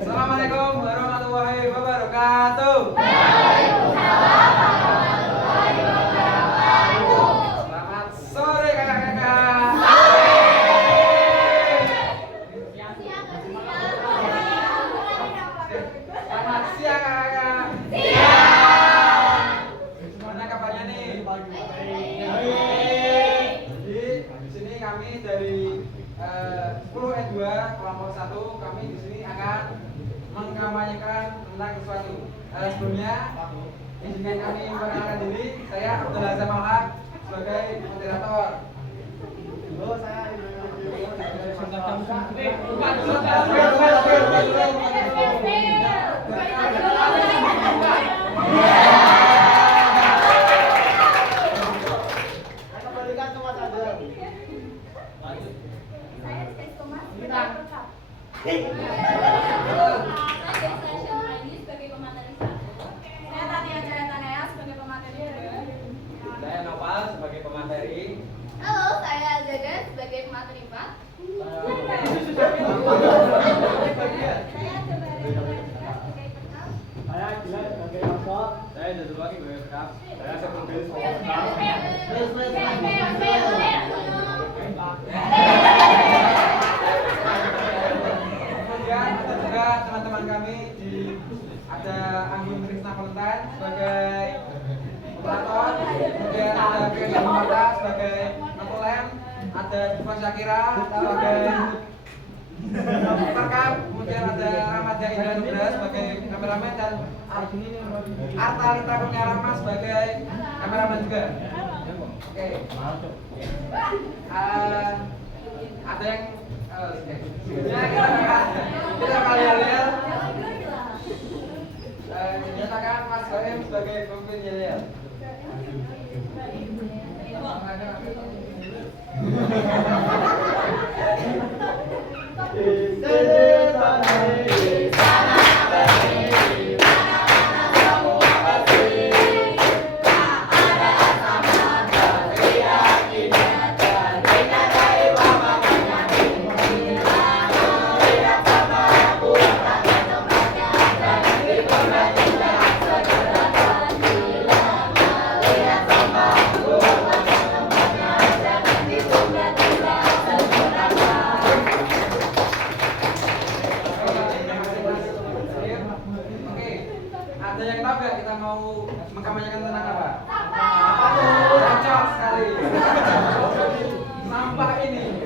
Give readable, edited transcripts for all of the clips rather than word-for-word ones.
Assalamualaikum warahmatullahi wabarakatuh. Selamat sore kakak-kakak. Selamat siang kakak-kakak. Gimana kabarnya nih? Jadi di sini kami dari 10E2 kelompok 1 kami di sini akan mengkampanyekan tentang sesuatu. Sebelumnya izinkan kami memperkenalkan diri. Saya Abdul Azam Malhak sebagai moderator. Halo, saya kembalikan ke Mas Adam. Saya Nopal sebagai pemateri. Halo, saya Zadan sebagai pemateri 4. Saya Gila sebagai masuk. Saya Jazul lagi sebagai rekap. Saya sebagai Kemudian ada juga teman-teman kami ada Anggun Krisna Valentine sebagai operator, kemudian ada Priya Marta sebagai notulen, ada Diva Syakira sebagai rekap, kemudian ada Ramadhan Indra Nugraha sebagai kameramen dan Arta Lita Kurniarama sebagai kameramen juga. Oke. Ada yang kita kalian lihat nyatakan Mas Goem sebagai pemimpin Yel. Ada yang tahu nggak kita mau mengkampanyekan tentang apa? Cocok sekali. Sampah ini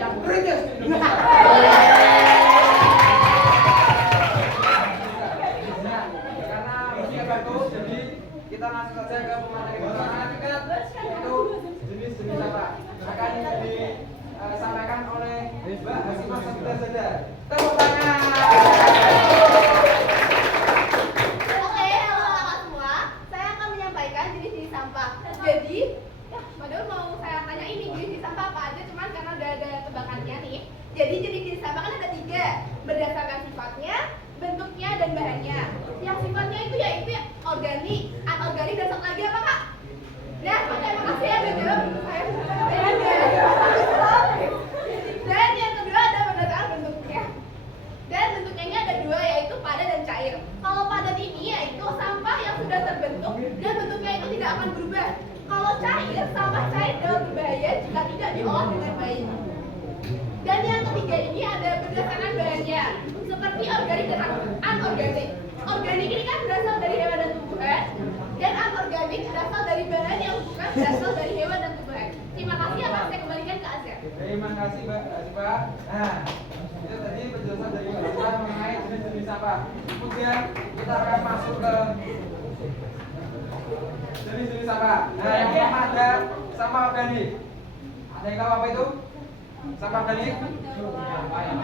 yang kritis di Indonesia. Karena media bagus, jadi kita langsung saja ke pemateri pertama itu jenis-jenis apa akan disampaikan oleh Mbak Hasimah Sabda Zada. Tepuk tangan. Jadi, padahal mau saya tanya ini jenis sampah apa aja, cuman karena udah ada tebakannya nih. Jadi jenis sampah kan ada 3 berdasarkan sifatnya, bentuknya dan bahannya. Yang sifatnya itu yaitu organik, anorganik dan satu lagi apa kak? Nah, terima kasih ya udah jawab untuk saya. Dan yang kedua ada berdasarkan bentuknya. Dan bentuknya ini ada 2 yaitu padat dan cair. Kalau padat ini yaitu sampah yang sudah terbentuk dan bentuknya itu tidak akan berubah. Kalau cair, sampah cair dapat berbahaya jika tidak diolah dengan baik. Dan yang ketiga ini ada berdasarkan bahannya, seperti organik dan anorganik. Organik ini kan berasal dari hewan dan tumbuhan, dan anorganik berasal dari bahan yang bukan berasal dari hewan dan tumbuhan. Terima kasih, akan saya kembalikan ke Azra. Terima kasih Mbak Asifa. Nah, itu tadi penjelasan dari Mbak Asifa mengenai jenis-jenis sampah. Kemudian kita akan masuk ke jenis-jenis sampah. Nah, yang pertama ada sampah organik. Ada yang tahu apa itu? Sampah organik? Apa yang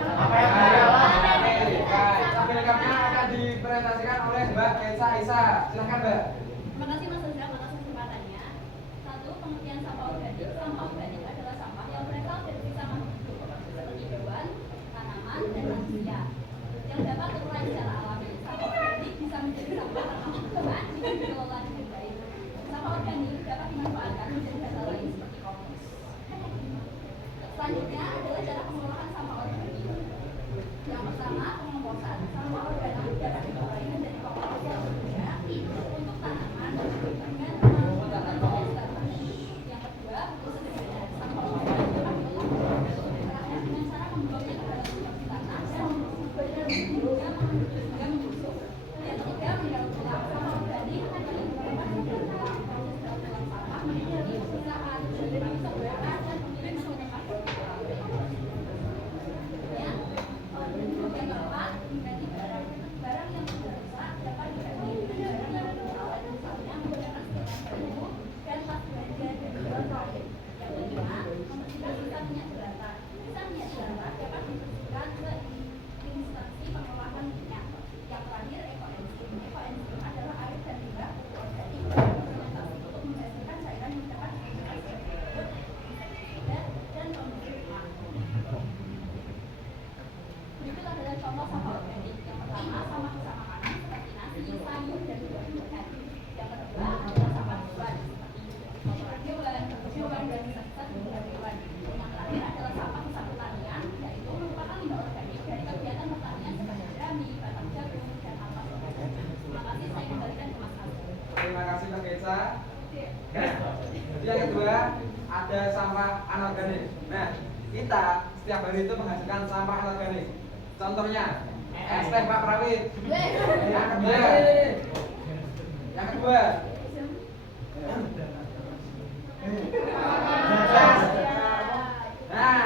sampah lengkapnya akan dipresentasikan oleh Mbak Elsa Isa. Silakan Mbak. Terima kasih Mas Azra atas kesempatannya. 1. Pengertian sampah organik. Sampah organik adalah sampah yang berasal dari sisa makhluk hidup seperti hewan, tanaman, dan manusia yang dapat terurai secara alami. Sampah organik bisa menjadi sampah ramah lingkungan jika dikelola dengan baik. Sampah organik dapat dimanfaatkan menjadi hal lain seperti Nah, yang kedua ada sampah anorganik. Nah, kita setiap hari itu menghasilkan sampah anorganik. Contohnya es teh Pak Prawit. Yang kedua. Nah,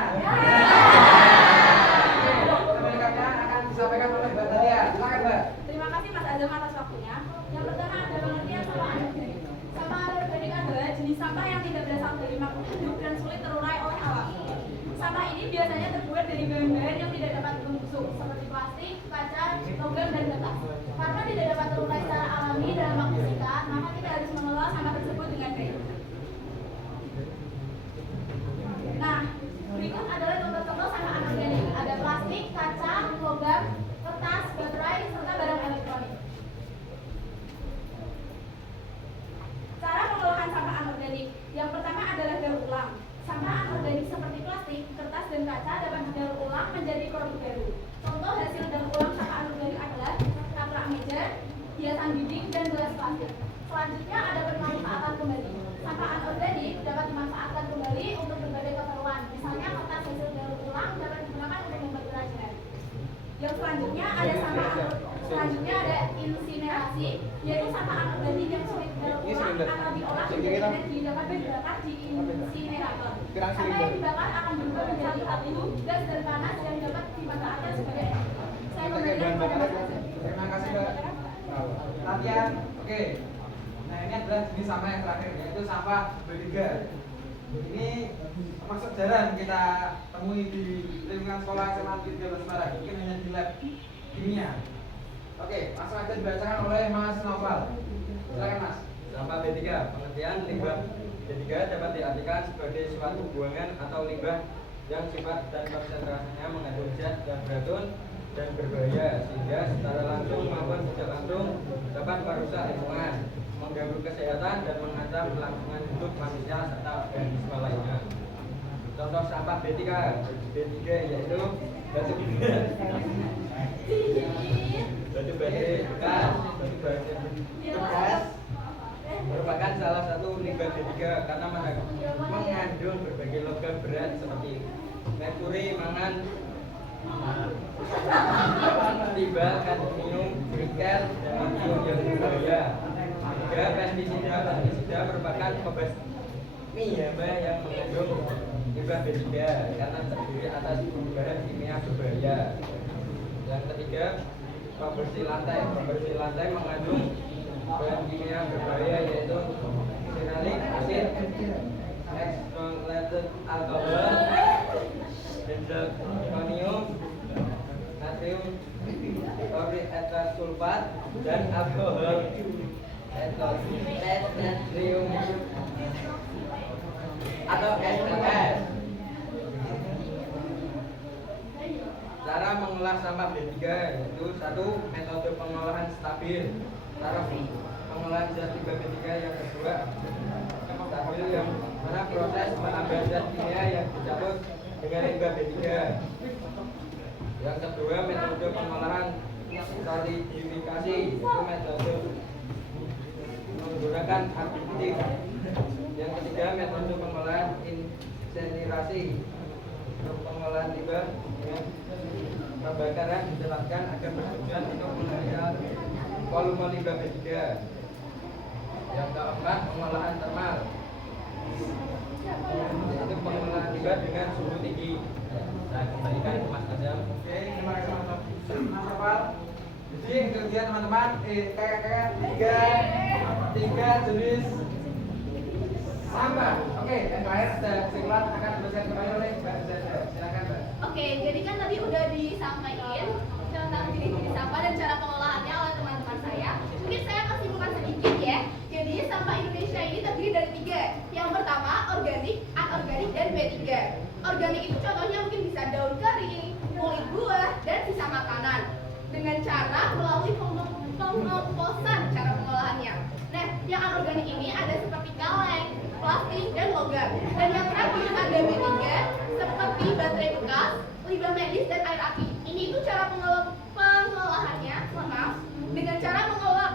selengkapnya akan disampaikan oleh Mbak Dahlia. Silakan Mbak. Terima kasih Mas Azam atas waktunya. Yang pertama ada pengertian sampah anorganik. Sampah anorganik adalah jenis sampah yang tidak berasal dari makhluk hidup dan sulit terurai oleh alam. Sampah ini biasanya terbuat dari bahan-bahan yang tidak dapat membusuk, seperti plastik, kaca, logam, dan kertas. Karena tidak dapat terurai secara alami dalam waktu singkat, maka kita harus mengelola sampah tersebut dengan baik. Nah, berikut adalah contoh-contoh sampah anorganik. Ada plastik, kaca, logam, kertas, baterai, serta barang elektronik. Cara pengolahan sampah anorganik. Yang pertama adalah daur ulang. Sampah anorganik seperti plastik, kertas, dan kaca dapat didaur ulang menjadi produk baru. Contoh hasil daur ulang sampah anorganik adalah taplak meja, hiasan dinding, dan gelas plastik. Selanjutnya ada pemanfaatan kembali. Sampah anorganik dapat dimanfaatkan kembali untuk berbagai keperluan. Misalnya kertas hasil daur ulang dapat digunakan untuk membuat kerajinan. Yang selanjutnya ada insinerasi, yaitu sampah anorganik yang sulit daur ulang atau diolah menjadi energi dapat dibakar di insinerator. Sampah yang dibakar akan berubah menjadi abu, gas, dan panas yang dapat dimanfaatkan sebagai energi. Saya kembalikan kepada Mas Azam. Terima kasih Mbak. Latihan. Oke. Nah, ini adalah jenis sampah yang terakhir, yaitu sampah B3. Ini termasuk jarang kita temui di lingkungan sekolah SMA Negeri 13 Semarang. Mungkin hanya di lab kimia. Oke, langsung aja dibacakan oleh Mas Noval. Silakan Mas. Sampah B3, pengertian limbah B3 dapat diartikan sebagai suatu buangan atau limbah yang sifat dan konsentrasinya mengandung zat yang beracun dan berbahaya, sehingga secara langsung maupun tidak langsung dapat merusak lingkungan, mengganggu kesehatan, dan mengancam kelangsungan hidup manusia serta organisme lainnya. Contoh sampah B3 yaitu batu batu bekas merupakan salah satu limbah B3 karena mengandung berbagai logam berat seperti merkuri, mangan, timbal, kadmium, nikel, dan lithium yang berbahaya. Juga pestisida merupakan pembasmi hama yang mengandung limbah B3 karena terdiri atas bahan kimia berbahaya. Yang ketiga, pembersih lantai mengandung bahan kimia berbahaya yaitu sialic acid, hexachloroethylene alkohol, benzalkonium, natrium chlorioethylsulfat, dan alkohol natrium atau SLS. Cara mengolah sampah B3 yaitu 1. Metode pengolahan stabil. Cara pengolahan zat limbah B3 yang kedua stabil, yang mana proses menambah zat kimia yang dicampur dengan limbah B3. Yang kedua, metode pengolahan solidifikasi, itu metode menggunakan additif. Yang ketiga, metode pengolahan insinerasi, pengolahan limbah dengan pembakaran dijelaskan agar bertujuan untuk mengurangi volume limbah B3. Yang keempat, pengolahan termal, yaitu pengolahan limbah dengan suhu tinggi. Saya kembalikan ke Mas Azam. Oke, terima kasih Mas Noval. Jadi itu dia teman-teman, tiga jenis sampah. Oke, yang terakhir ada kesimpulan akan dibacakan kembali oleh Mbak Zaza. Silakan Mbak. Oke, jadi kan tadi udah disampaikan tentang jenis-jenis sampah dan cara pengolahannya oleh teman-teman saya. Mungkin saya kasih bukan sedikit ya. Jadi sampah Indonesia ini terdiri dari 3. Yang pertama organik, anorganik, dan B3. Organik itu contohnya mungkin bisa daun kering, kulit buah, dan sisa makanan. Dengan cara melalui pengomposan cara pengolahannya. Nah, yang anorganik ini ada seperti kaleng, plastik, dan logam. Dan yang terakhir ada B3 seperti baterai bekas, limbah medis, dan air aki. Ini itu cara pengolahannya, maaf, dengan cara mengolah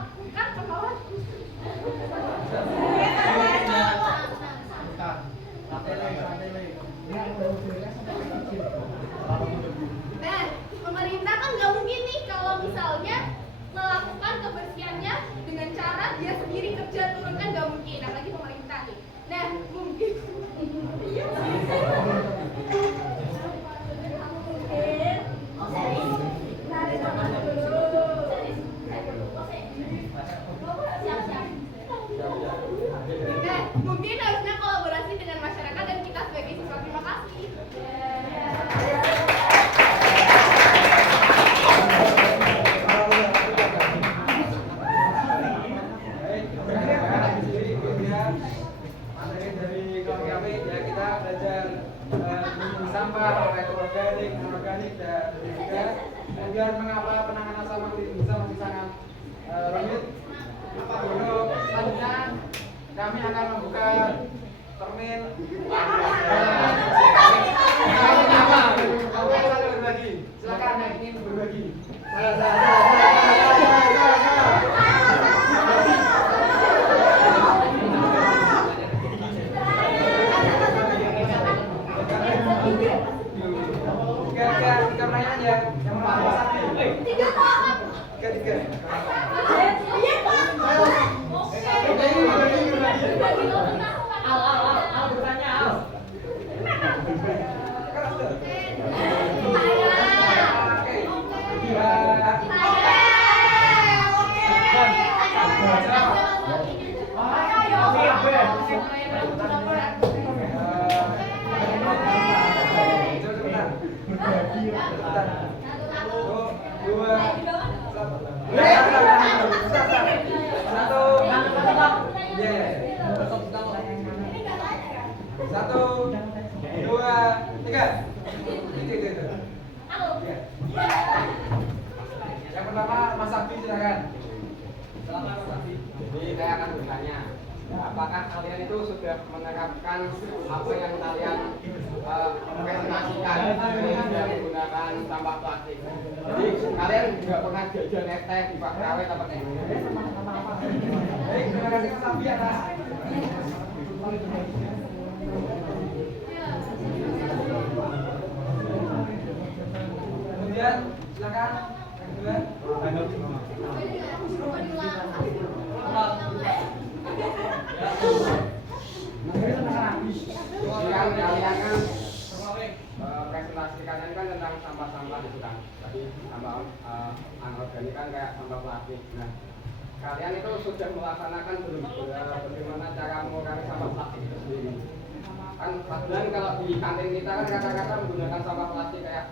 mungkin harusnya kolaborasi dengan masyarakat dan kita sebagai siswa. Terima kasih. Materi dari kami ya, kita belajar sampah, baik itu organik, anorganik, dan juga kemudian mengapa penanganan sampah di Indonesia masih sangat rumit. Untuk selanjutnya kami akan membuka termin berbagi. Silakan yang ingin berbagi. Tiga pertanyaan ya. Yang pertama Sakti. Tiga. Al bertanya Al. Satu, dua, tiga. Itu. Yang pertama Mas Abdi, silakan. Selamat Mas Abdi. Jadi saya akan bertanya, apakah kalian itu sudah menerapkan apa yang kalian presentasikan dengan menggunakan sampah plastik? Jadi kalian juga pernah jajan es teh di Pak Krawet apa teh? Baik, terima kasih Mas Abdi atas. Kemudian silakan yang kedua. Yang kalian kan presentasi kalian kan tentang sampah-sampah itu kan. Tadi sampah anorganik kan kayak sampah plastik. Nah, kalian itu sudah melaksanakan belum bagaimana cara mengurangi sampah plastik itu sendiri? Kan padahal kalau di kantin kita kan kata-kata menggunakan sampah plastik kayak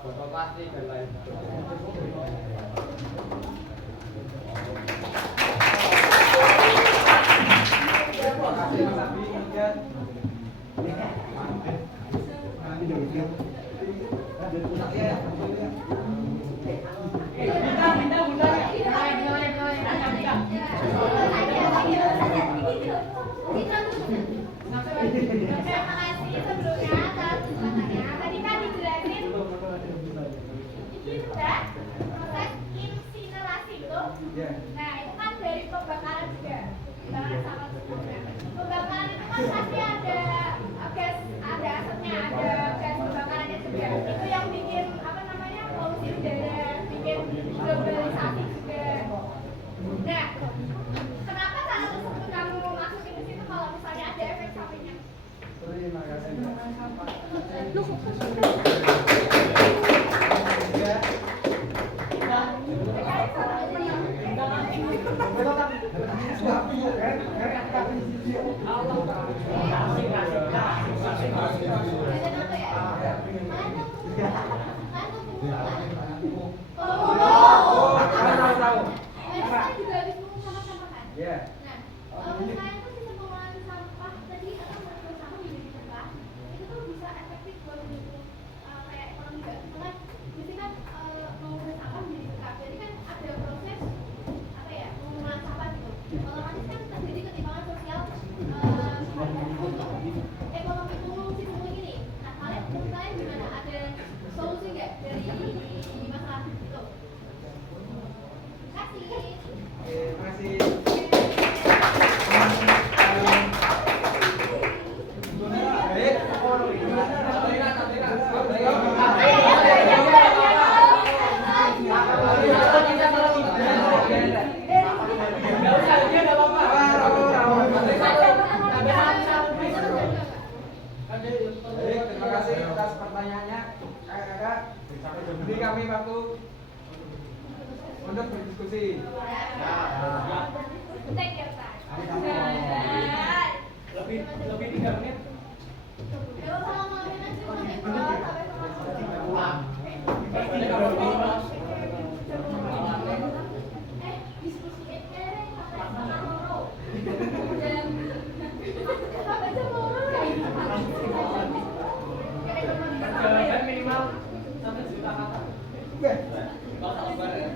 botol plastik dan lain sebagainya. Terima kasih Mas Abdi. Kemudian Terima kasih sebelumnya atas penjelasannya. Tadi kan dijelasin kita proses insinerasi itu. Nah, itu kan dari pembakaran juga. Pembakaran sampah tersebut. Pembakaran itu kan pasti ada gas, ada asapnya, ada gas pembakarannya juga. Itu yang bikin apa namanya polusi udara, bikin globalisasi juga. Nah, kenapa cara tersebut kamu masukin ke situ kalau misalnya ada efek sampingnya? terima kasih. Ya. Nah, misalnya tuh sistem pengolahan sampah tadi atau mengurangi sampah menjadi limbah, itu tuh bisa efektif buat mendukung kayak ekonomi nggak? Misalkan biasanya kan pengolahan sampah menjadi berkah, jadi kan ada proses apa ya pengolahan sampah gitu. Otomatis kan terjadi ketimpangan sosial untuk ekonomi pengungsi semua ini. Nah, kalian menurut kalian gimana? Ada solusi nggak dari masalah itu? Terima kasih. Terima kasih. Terima kasih atas pertanyaannya, kakak-kakak. Beri kami waktu untuk berdiskusi. Take your time. Lebih 3 menit. Ya sama mamin aja Mas Iqbal sampai sama Pulang. Diskusi kere sampai setengah loro. Dan sampai jam Jawaban minimal 1 juta kata. Bakal sabar ya.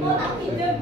mau tak pinjem.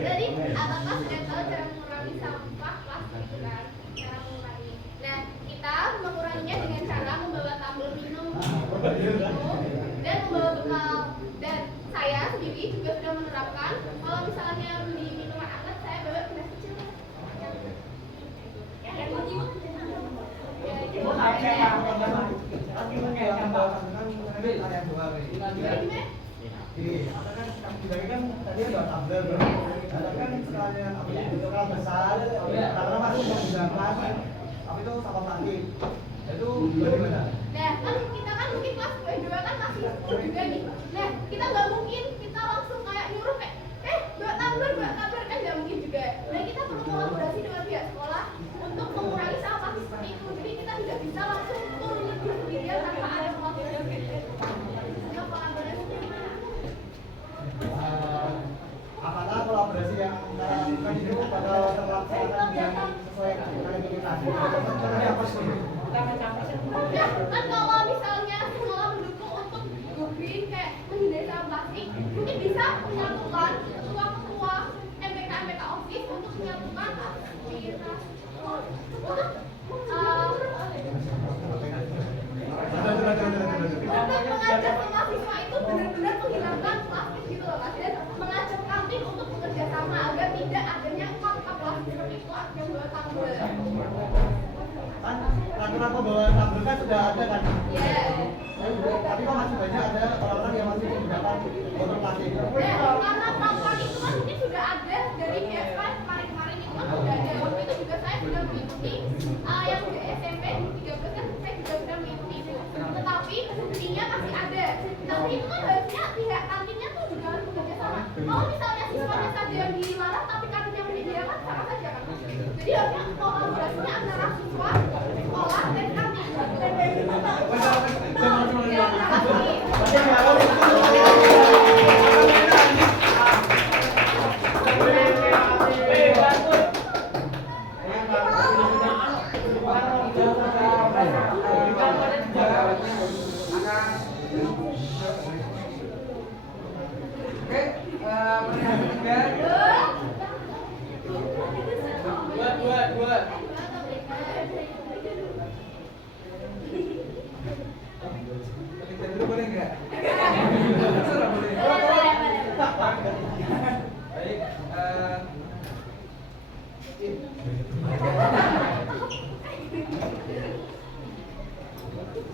Jadi apakah sudah tahu cara mengurangi sampah plastik itu kan? Cara mengurangi. Nah, kita menguranginya dengan cara membawa tumbler minum dan membawa bekal. Dan saya sendiri juga sudah menerapkan kalau misalnya beli minuman hangat saya bawa gelas kecil. Ya, kan tadi ada tumbler, ada kan sekalinya bekal besar, karena masuk menggunakan apa itu sampah plastik, itu bagaimana? Nah, kan kita kan mungkin kelas 2 kan masih full juga nih. Nah, kita nggak mungkin kita langsung kayak nyuruh kayak bawa tumbler kan nggak mungkin juga. Nah, kita perlu kolaborasi dengan pihak sekolah untuk mengurangi sampah seperti itu. Jadi kita tidak bisa langsung turun sendirian tanpa ada kolaborasi. Untuk kolaborasi gimana? Apakah kolaborasi yang kalian lakukan itu bakal terlaksana dengan sesuai yang kalian inginkan. Contohnya apa sih? Ya, kan kalau misalnya sekolah mendukung untuk green kayak menghindari sampah plastik, mungkin bisa menyatukan ketua-ketua MPK OSIS untuk menyatukan aktivitas untuk mengajak mahasiswa itu benar-benar menghilangkan plastik gitu loh Mas, dan mengajak kantin untuk bekerja sama agar tidak adanya cup plastik seperti itu yang bawa tumbler. Kan peraturan pembawaan tumbler kan sudah ada kan? Iya. Tapi kok masih banyak ada orang-orang yang masih menggunakan botol plastik. Ya, karena peraturan itu kan mungkin sudah ada dari BSK kemarin-kemarin itu kan sudah ada. Waktu itu juga saya sudah mengikuti yang di SMP 13 kan saya juga sudah mengikuti itu. Tetapi buktinya masih ada. Tapi itu kan harusnya pihak kantinnya tuh juga harus bekerja sama. Kalau misalnya siswanya saja yang dilarang tapi kantinnya menyediakan, sama saja kan. Jadi harusnya kolaborasinya antara siswa, sekolah, dan kantin. Dan dari situ ya,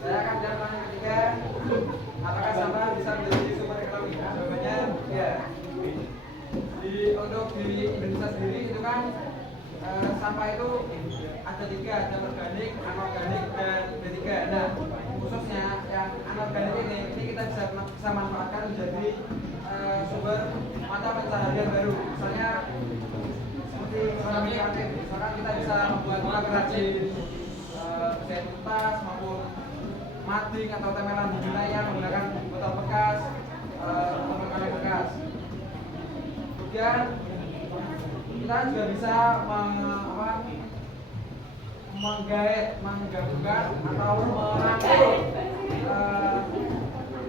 Saya akan jawab yang ketiga. Apakah sampah bisa menjadi sumber ekonomi? Jawabannya ya. Untuk di Indonesia sendiri itu kan sampah itu ada tiga, ada organik, anorganik, dan B3. Nah, khususnya yang anorganik ini kita bisa manfaatkan menjadi sumber mata pencaharian baru. Misalnya seperti ekonomi kreatif, misalkan kita bisa membuat rumah kerajin, jahit tuntas maupun mading atau temelan di wilayah menggunakan botol bekas atau makanan bekas. Kemudian kita juga bisa menggabungkan atau merangkul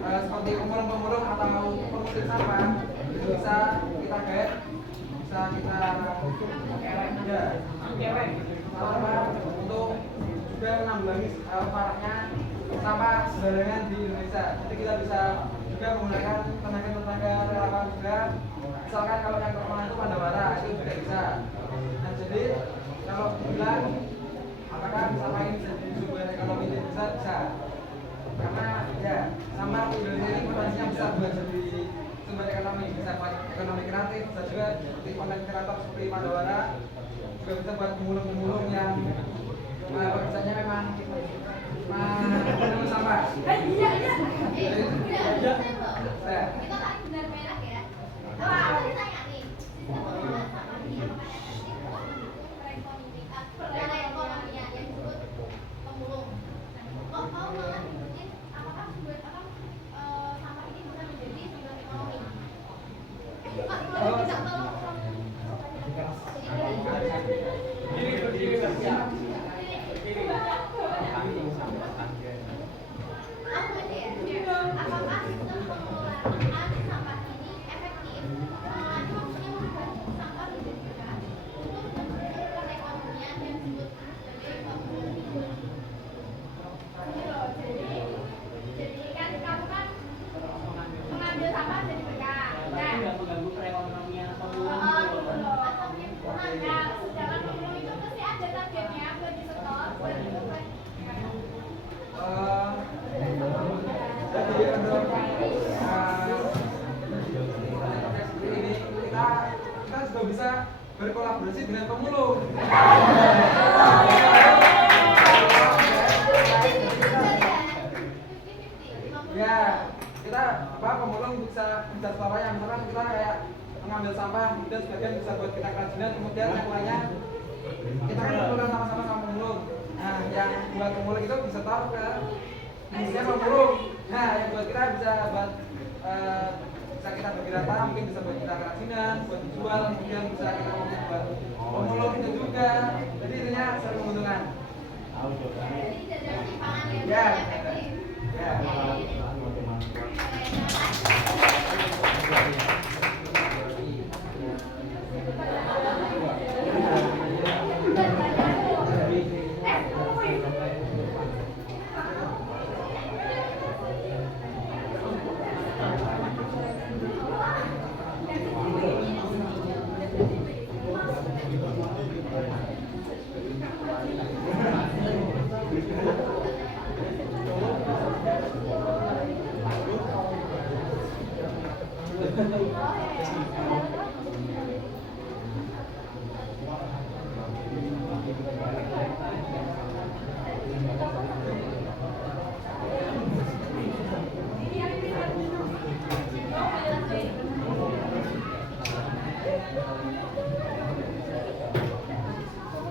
seperti pemulung-pemulung atau pemutik sampah. Itu bisa kita gait, bisa kita untuk juga menanggulangi maraknya sampah sembarangan di Indonesia. Jadi kita bisa juga menggunakan tenaga relawan juga. Misalkan kalau yang pertama itu Pandawara itu juga bisa. Nah jadi kalau bilang apakah sampah ini bisa jadi sumber ekonomi di Indonesia? Bisa. Karena ya sampah di Indonesia ini potensinya besar buat jadi sumber ekonomi. Bisa buat ekonomi kreatif, bisa juga seperti konten kreator seperti Pandawara, juga bisa buat pemulung-pemulung yang pekerjaannya memang menurut sampah. Iya. Kita kan benar merah ya. Apa ditanya nih? Sistem penggunaan sampah ini apakah efektif untuk perekonomian yang disebut pemulung? Kok mau malah disebutin apakah sampah ini bisa menjadi sumber ekonomi? Pak, boleh tidak tolong? Apakah sistem pengelolaan sampah ini efektif? Pengelolaannya maksudnya membantu sampah dijadikan untuk mendukung perekonomian yang disebut sebagai pemulung. Jadi kan kamu kan mengambil sampah jadi berkah. Nah, mengganggu perekonomian pemulung. Nah, sedangkan pemulung itu pasti ada targetnya buat disetor, buat disetor. Jadi untuk ini kita juga bisa berkolaborasi dengan pemulung. Ya, kita pemulung bisa caranya, misalkan kita kayak mengambil sampah, kemudian sebagian bisa buat kita kerajinan, kemudian yang lainnya kita kan mengumpulkan sama-sama sama pemulung. Nah, yang buat pemulung itu bisa taruh ke Indonesia pemulung. Nah, yang buat kita bisa buat bisa bisa kita bagi rata, mungkin bisa buat kita kerajinan, buat dijual, kemudian bisa kita buat pemulung itu juga. Jadi intinya saling menguntungkan. Jadi jajan timpangan ya, Ya. efektif. Ya.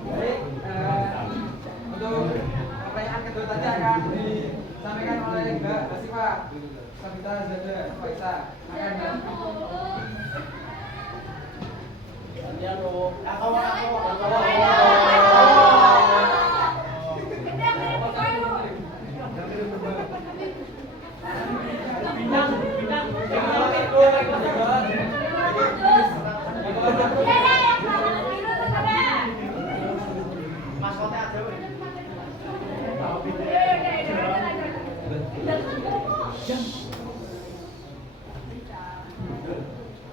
Baik, untuk pertanyaan kedua tadi akan disampaikan oleh Mbak Hasifa Sabita Zada Faisa. Akan Maskotnya aja weh.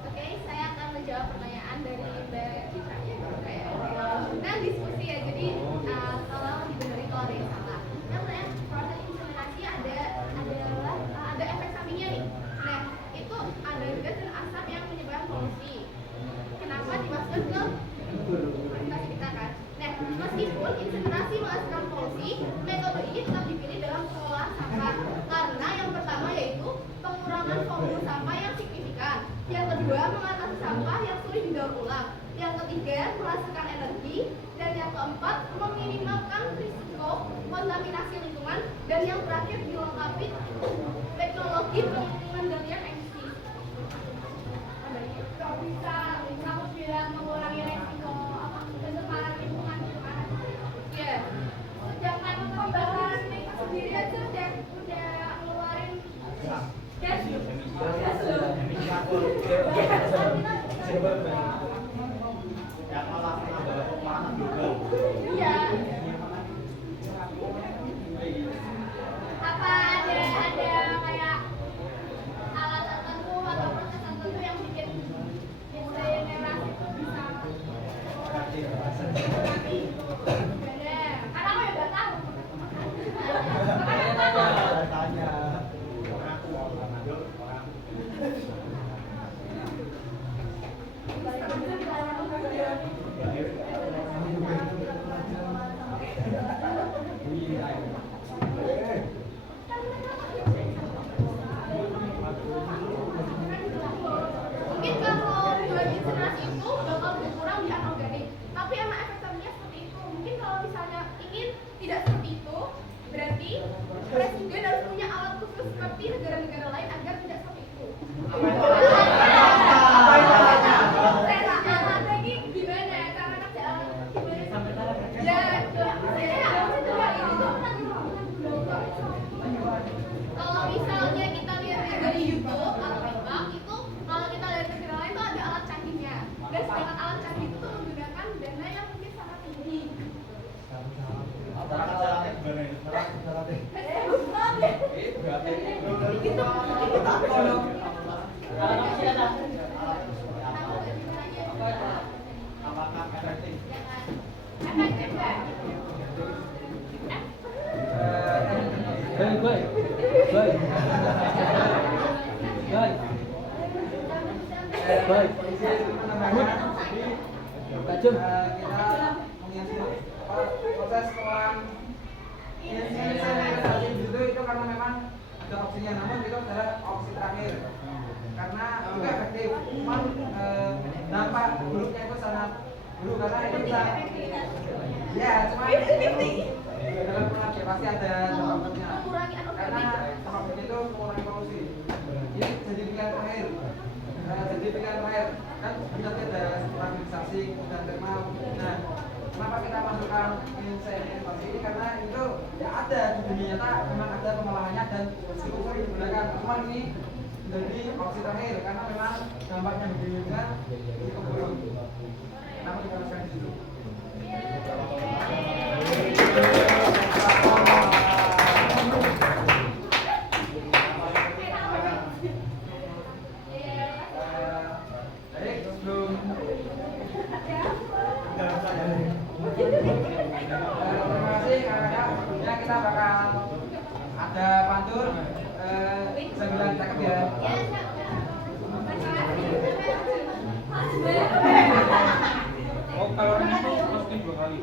Oke, saya akan menjawab pertanyaan dari Mbak Citra ya. Nah, diskusi ya. Jadi kalau dibeneri kalau ada yang salah. Nah, pertanyaan proses inseminasi ada efek sampingnya nih. Nah, itu ada gas dan asap yang menyebabkan polusi. Kenapa dimasukkan ke fermentasi kita kan? Nah, meskipun inseminasi menghasilkan polusi, metode ini tetap dipilih dalam pengolahan sampah karena yang pertama yaitu pengurangan volume sampah yang signifikan, yang kedua mengatasi sampah yang sulit didaur ulang, yang ketiga menghasilkan energi, dan yang keempat meminimalkan risiko kontaminasi lingkungan, dan yang terakhir dilengkapi teknologi pengendalian emisi. Kalau bisa kamu bilang mengurangi resiko pencemaran lingkungan gimana? Ya, jangan pembahasan itu sendiri aja udah ngeluarin gas loh. Yang malah nambah pemanas juga. Iya. Apa ada kayak alat tertentu atau proses tertentu yang bikin inseminasi itu bisa mengurangi? Bener. Karena aku juga tahu. Makanya tanya. Tanya. Mungkin kalau buat inseminasi itu bakal berkurang di anorganik, tapi emang efek sampingnya seperti itu. Mungkin kalau misalnya ingin tidak seperti itu, berarti presiden harus punya alat khusus seperti negara-negara lain agar tidak seperti itu. Apa itu alatnya? Apa itu alatnya? Alatnya ini gimana? Cara kerja alatnya gimana? Ya, kalau misalnya kita lihat dari YouTube atau TikTok itu, kalau kita lihat ke negara lain itu ada alat canggihnya, dan sedangkan alat canggih itu tuh menggunakan dana yang mungkin sangat tinggi. Cara kerja alatnya gimana itu? Alatnya seperti apa? Apakah efektif? Efektif nggak? Baik. Kita proses pengolahan inseminasi itu karena memang ada opsinya, namun itu adalah opsi terakhir karena juga efektif. Cuman dampak buruknya itu sangat buruk karena itu bisa ya cuma dalam pengajar pasti ada dampaknya karena dampaknya itu mengurangi polusi. Ini jadi pilihan terakhir. kan berarti ada stabilisasi dan thermal. Nah, kenapa kita masukkan inovasi ini? Karena itu ya ada di dunia nyata, memang ada pengolahannya dan cukup sering digunakan. Cuman ini menjadi opsi terakhir karena memang dampaknya bagi lingkungan cukup buruk. Kenapa kita masukkan di situ? Baik, sebelum terima kasih kakak-kakak. Ya, kita bakal ada pantun sembilan cakep ya. Oh, kalau ini tuh mesti 2 kali.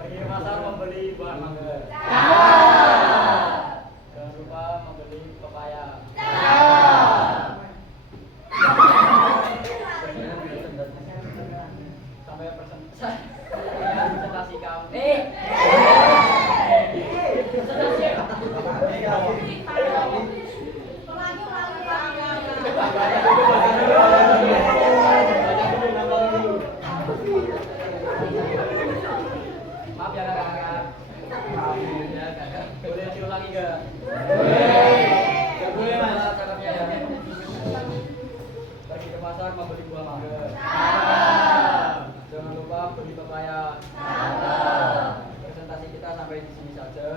Bagi pasar membeli buah mangga. Jangan lupa membeli pepaya. Sampai presentasi kamu. Maaf ya kakak. Boleh diulangi nggak? Nggak boleh mas. Cakapnya ya. Pergi ke pasar membeli buah mangga. Jangan lupa beli pepaya. Presentasi kita sampai di sini saja.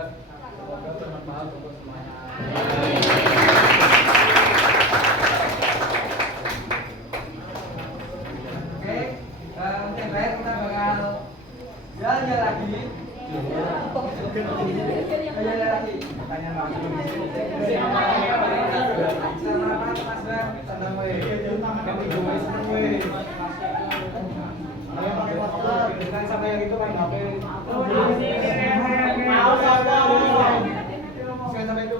Semoga bermanfaat untuk semuanya. Oke, mungkin baik kita bakal jalan lagi. Jalan lagi. Pertanyaan lagi. Selamat Mas Bang. Senang weh. Kami juga senang weh. Yang pakai masker, jangan sampai yang itu main HP. Mau sama. Jangan sampai itu.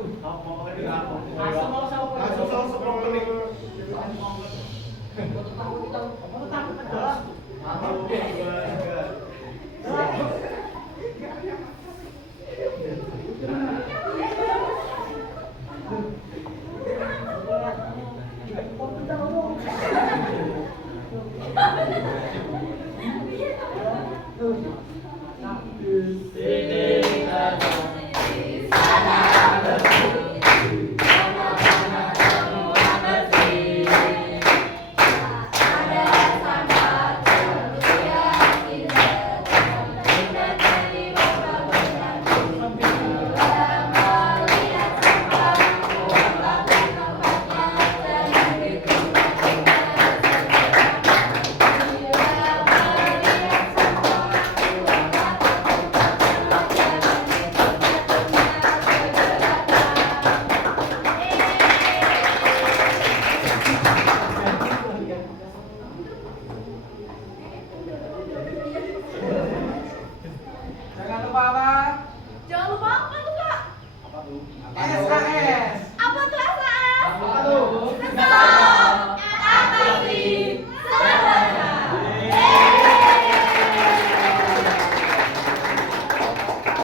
Langsung sebelum menit. Foto tahu kita.